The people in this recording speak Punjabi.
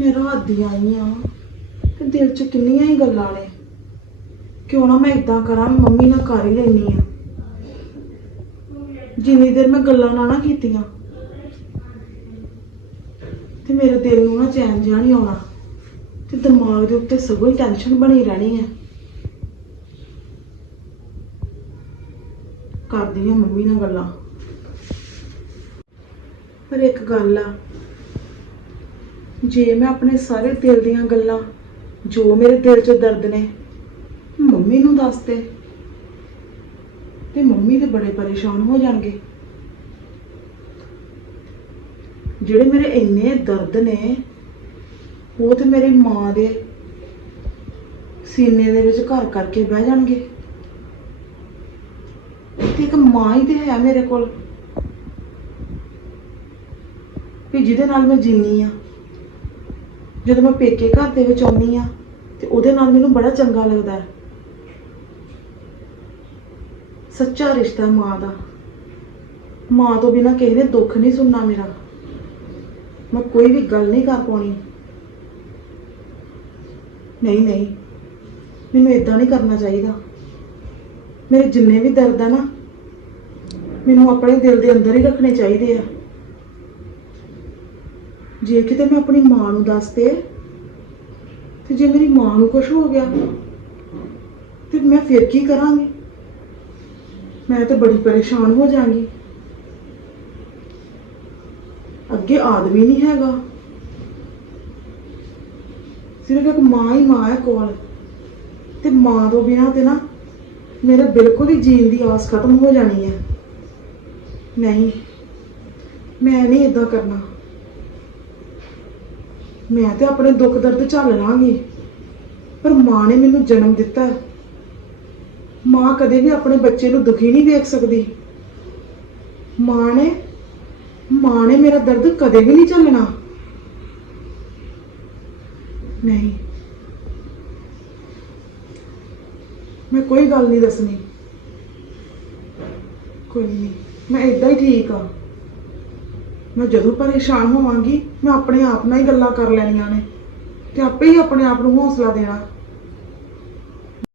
ਮੈਂ ਰਾਤ ਦੀ ਆਈ ਆ ਤੇ ਦਿਲ 'ਚ ਕਿੰਨੀਆਂ ਹੀ ਗੱਲਾਂ ਨੇ। ਕਿਉਂ ਨਾ ਮੈਂ ਇਦਾਂ ਕਰਾਂ, ਮੰਮੀ ਨਾਲ ਕਰ ਹੀ ਲੈਣੀ ਆ ਜਿੰਨੀ ਦੇਰ ਮੈਂ ਗੱਲਾਂ ਨਾ ਨਾ ਕੀਤੀਆਂ, ਤੇ ਮੇਰੇ ਦਿਲ ਨੂੰ ਨਾ ਚੈਨ ਜਿਹਾ ਨਹੀਂ ਆਉਣਾ। ਤੇ ਦਿਮਾਗ ਦੇ ਉੱਤੇ ਸਗੋਂ ਹੀ ਟੈਨਸ਼ਨ ਬਣੀ ਰਹਿਣੀ ਹੈ। ਕਰਦੀ ਆ ਮੰਮੀ ਨਾਲ ਗੱਲਾਂ। ਪਰ ਇੱਕ ਗੱਲ ਆ ਜੇ ਮੈਂ ਆਪਣੇ ਸਾਰੇ ਦਿਲ ਦੀਆਂ ਗੱਲਾਂ, ਜੋ ਮੇਰੇ ਦਿਲ 'ਚ ਦਰਦ ਨੇ, ਮੰਮੀ ਨੂੰ ਦੱਸ ਦੇ, ਤੇ ਮੰਮੀ ਤੇ ਬੜੇ ਪਰੇਸ਼ਾਨ ਹੋ ਜਾਣਗੇ। ਜਿਹੜੇ ਮੇਰੇ ਇੰਨੇ ਦਰਦ ਨੇ, ਉਹ ਤੇ ਮੇਰੀ ਮਾਂ ਦੇ ਸੀਨੇ ਦੇ ਵਿੱਚ ਘਰ ਕਰਕੇ ਬਹਿ ਜਾਣਗੇ। ਤੇ ਇੱਕ ਮਾਂ ਹੀ ਤੇ ਹੈ ਮੇਰੇ ਕੋਲ, ਵੀ ਜਿਹਦੇ ਨਾਲ ਮੈਂ ਜਿੰਨੀ ਆ। ਜਦੋਂ ਮੈਂ ਪੇਕੇ ਘਰ ਦੇ ਵਿੱਚ ਆਉਣੀ ਆ ਤੇ ਉਹਦੇ ਨਾਲ ਮੈਨੂੰ ਬੜਾ ਚੰਗਾ ਲੱਗਦਾ ਹੈ। ਸੱਚਾ ਰਿਸ਼ਤਾ ਮਾਂ ਦਾ। ਮਾਂ ਤੋਂ ਬਿਨਾ ਕਿਸੇ ਨੇ ਦੁੱਖ ਨਹੀਂ ਸੁਣਨਾ ਮੇਰਾ। ਮੈਂ ਕੋਈ ਵੀ ਗੱਲ ਨਹੀਂ ਕਰ ਪਾਉਣੀ। ਨਹੀਂ ਨਹੀਂ, ਮੈਨੂੰ ਇਦਾਂ ਨਹੀਂ ਕਰਨਾ ਚਾਹੀਦਾ। ਮੇਰੇ ਜਿੰਨੇ ਵੀ ਦਰਦ ਆ ਨਾ, ਮੈਨੂੰ ਆਪਣੇ ਦਿਲ ਦੇ ਅੰਦਰ ਹੀ ਰੱਖਣੇ ਚਾਹੀਦੇ ਆ। ਜੇ ਕਿਤੇ ਮੈਂ ਆਪਣੀ ਮਾਂ ਨੂੰ ਦੱਸ ਤੇ ਜੇ ਮੇਰੀ ਮਾਂ ਨੂੰ ਕੁਝ ਹੋ ਗਿਆ, ਤੇ ਮੈਂ ਫਿਰ ਕੀ ਕਰਾਂਗੀ? ਮੈਂ ਤਾਂ ਬੜੀ ਪਰੇਸ਼ਾਨ ਹੋ ਜਾਵਾਂਗੀ। ਅੱਗੇ ਆਦਮੀ ਨਹੀਂ ਹੈਗਾ। ਸਿਰਫ ਇੱਕ ਮਾਂ ਹੀ ਮਾਂ ਹੈ ਕੋਲ। ਤੇ ਮਾਂ ਤੋਂ ਬਿਨਾਂ ਤੇ ਨਾ ਮੇਰੇ ਬਿਲਕੁਲ ਹੀ ਜੀਣ ਦੀ ਆਸ ਖਤਮ ਹੋ ਜਾਣੀ ਹੈ। ਨਹੀਂ, ਮੈਂ ਨਹੀਂ ਇਦਾਂ ਕਰਨਾ। ਮੈਂ ਤੇ ਆਪਣੇ ਦੁੱਖ ਦਰਦ ਝੱਲ ਲਾਂਗੀ। ਪਰ ਮਾਂ ਨੇ ਮੈਨੂੰ ਜਨਮ ਦਿੱਤਾ। ਮਾਂ ਕਦੇ ਵੀ ਆਪਣੇ ਬੱਚੇ ਨੂੰ ਦੁਖੀ ਨਹੀਂ ਵੇਖ ਸਕਦੀ। ਮਾਂ ਨੇ ਮਾਂ ਨੇ ਮੇਰਾ ਦਰਦ ਕਦੇ ਵੀ ਨਹੀਂ ਝੱਲਣਾ। ਨਹੀਂ। ਮੈਂ ਕੋਈ ਗੱਲ ਨਹੀਂ ਦੱਸਣੀ। ਕੋਈ ਨਹੀਂ। ਮੈਂ ਇਦਾਂ ਹੀ ਠੀਕ ਆ। ਮੈਂ ਜਦੋਂ ਪਰੇਸ਼ਾਨ ਹੋਵਾਂਗੀ, ਮੈਂ ਆਪਣੇ ਆਪ ਨਾਲ ਹੀ ਗੱਲਾਂ ਕਰ ਲੈਣੀਆਂ ਨੇ ਤੇ ਆਪੇ ਹੀ ਆਪਣੇ ਆਪ ਨੂੰ ਹੌਸਲਾ ਦੇਣਾ।